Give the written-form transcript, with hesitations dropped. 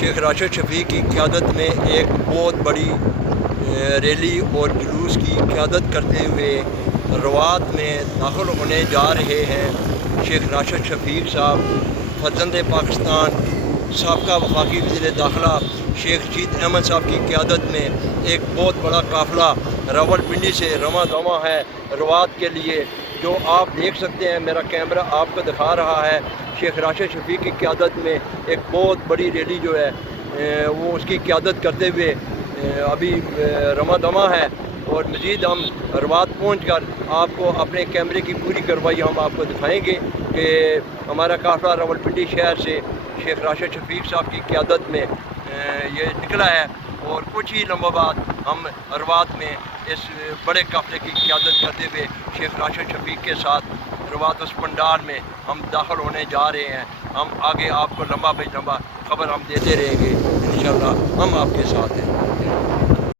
شیخ راشد شفیق کی قیادت میں ایک بہت بڑی ریلی اور جلوس کی قیادت کرتے ہوئے روات میں داخل ہونے جا رہے ہیں۔ شیخ راشد شفیق صاحب فرزند پاکستان سابقہ وفاقی وزیر داخلہ شیخ رشید احمد صاحب کی قیادت میں ایک بہت بڑا قافلہ راولپنڈی سے رواں دواں ہے روات کے لیے، جو آپ دیکھ سکتے ہیں، میرا کیمرہ آپ کو دکھا رہا ہے۔ شیخ راشد شفیق کی قیادت میں ایک بہت بڑی ریلی جو ہے وہ اس کی قیادت کرتے ہوئے ابھی رواں دواں ہے، اور مزید ہم روات پہنچ کر آپ کو اپنے کیمرے کی پوری کارروائی ہم آپ کو دکھائیں گے کہ ہمارا قافلہ راولپنڈی شہر سے شیخ راشد شفیق صاحب کی قیادت میں یہ نکلا ہے، اور کچھ ہی لمحوں بعد ہم روات میں اس بڑے قافلے کی قیادت کرتے ہوئے شیخ راشد شفیق کے ساتھ روات اس پنڈال میں ہم داخل ہونے جا رہے ہیں۔ ہم آگے آپ کو لمبا بے لمبا خبر ہم دیتے رہیں گے، انشاءاللہ ہم آپ کے ساتھ ہیں۔